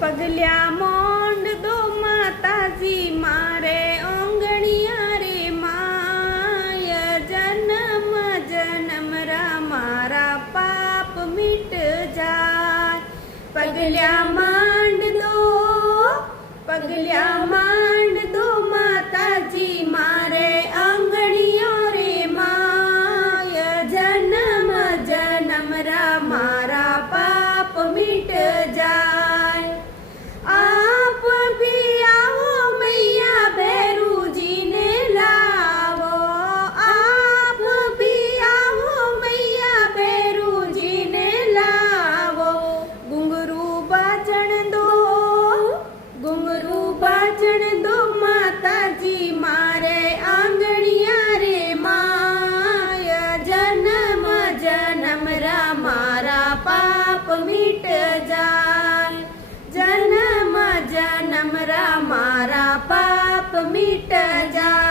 પગલ્યા મોંડ દો માતાજી મારે ઓંગણિયા રે માય જન્મ જન્મ રા મારા પાપ મીટ જાય પગલ્યા માંડ દો માતાજી મારે આંગણિયો રે માય જન્મ જન્મ રા મારા પાપ મીટ જાય આપ ભી આવો મૈયા ભેરુજીને લાવો આપ ભી આવો મૈયા ભેરુજીને લાવો ઘુંઘરૂ બાજણ દો માતાજી મારે આંગણિયા રે માય જન્મ જન્મ રા મારા પાપ મીટ જાય જન્મ જન્મ રા મારા પાપ મીટ જાય।